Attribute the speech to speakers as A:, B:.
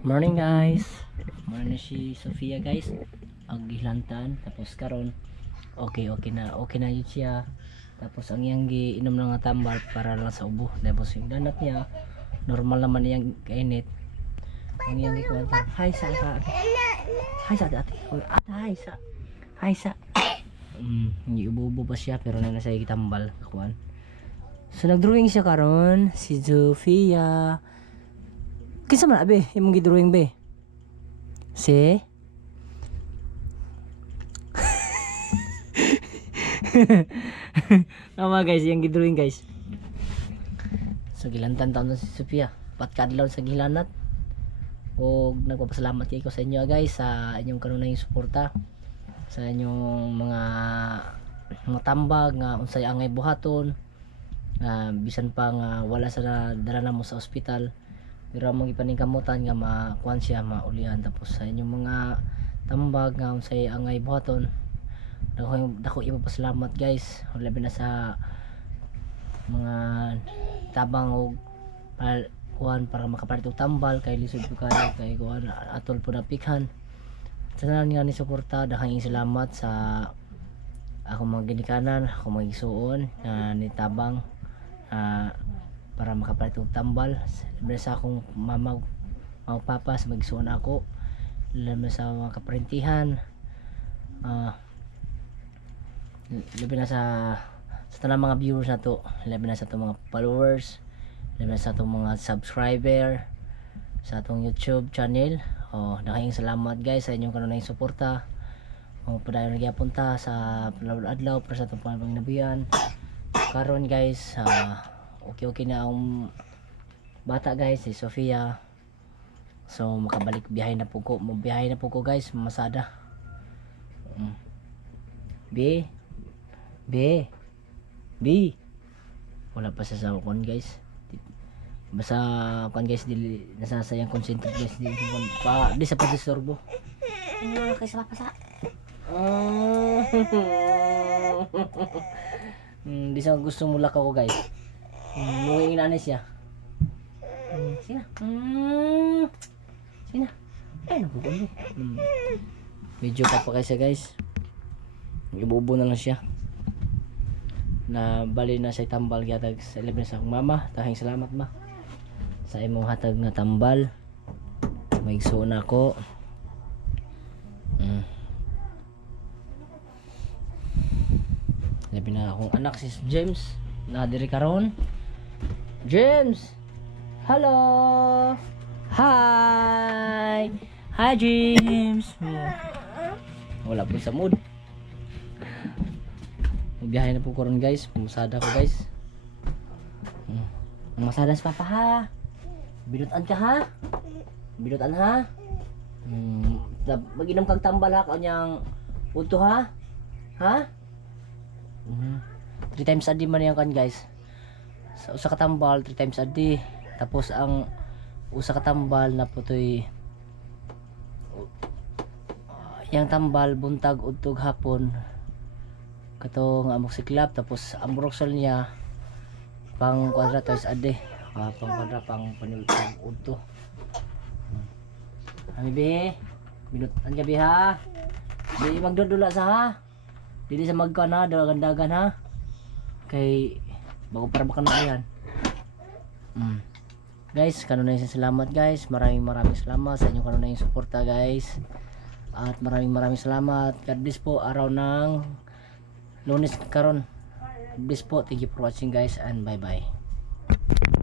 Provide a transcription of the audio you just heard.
A: Morning guys. Morning si Sofia guys. Ang gihlantan tapos karon okay okay na okay na yun siya. Tapos ang iyang giinom nga tambal para lang sa ubo. Tapos yung danat niya normal naman niyang kainit. Ang iyang gikuha Hi sa ka. Hi sa ate. Ate hi sa. Hi sa. Mm, hindi ubo-ubo pa siya pero na nasa tambal kuan. So nagdrawing siya karon si Sofia. Kinsa man abe imong gidrawing be? Si Tama guys, yung gidrawing guys. So gilantan taon na si Sofia. Patkadlaw sa gilanat. O nagpapasalamat kay ko sa inyo guys sa inyong kanunayang suporta sa inyong mga mga tambag nga unsay angay buhaton nga bisan pa nga wala sa dala na mo sa ospital pero mga ipaningkamutan nga makuan siya maulihan tapos sa inyong mga tambag nga unsay angay buhaton. Dako dako ipapasalamat guys. Labi na sa mga tabang og kuan para makapalit og tambal kay lisod ko kayo kay kuan atol po na tanan nga ni suporta daghang salamat sa ako mga ginikanan ako mga igsuon na nitabang ah, para makapalit og tambal. Libre sa akong mama mga papas magsuon ako. Libre sa mga kaprintihan ah libre na sa sa tanang mga viewers na to. Libre na sa itong mga followers. Libre na sa itong mga subscriber. Sa atong YouTube channel. Oh nakaing salamat guys sa inyong kanunayang suporta. O padayon nagyapunta sa Palawan adlaw para sa itong panginabuyan karon guys ah, okay okay na ang bata guys si Sofia so makabalik biyahe na po ko. Biyahe na po ko guys masada. Mm. B. B. B. Wala pa sa sakon guys. Basta kan guys di nasasayang concentrate guys. Di pa di sa pagdisturbo.
B: Ano kay sa papasa?
A: Hmm, di sa gusto lakaw ko guys. Hmm, Muwing na siya. Hmm, sina? Hmm, sina? Ay, nakukulo. Hmm. Medyo pa pa siya guys. Ibubo na lang siya. Na bali na sa tambal gyatag sa ilabin sa mama. Tahing salamat ma. Sa imong hatag na tambal. Maigsuon ako. Mm. Labi na akong anak si James na diri karon. James. Hello. Hi. Hi James. Oh. Wala po sa mood. Magbiyahe na po ko ron guys. Pumasada ko guys. Hmm. Ang masada sa papa ha. Binutan ka ha. Binutan ha. Hmm. Mag-inom kang tambal ha. Kanyang punto ha. Ha? Mhm. Three times a day man yan kan guys. Sa usa ka tambal, three times a day. Tapos ang usa ka tambal na putoy uh, yang tambal buntag udtog hapon kato nga amok siklap tapos ang broxol niya pang kwadra twice a day ah, pang kwadra pang panultog udto Hmm. Ami be binutan ka be ha di magdudula sa ha Dili sa magka na, dagan-dagan ha. Kay bago para baka na. Mm. Guys, kanunay sa salamat guys. Maraming maraming salamat sa inyong kanunay suporta guys. At maraming maraming salamat. God bless po araw ng lunes karon. God bless po. Thank you for watching guys and bye bye.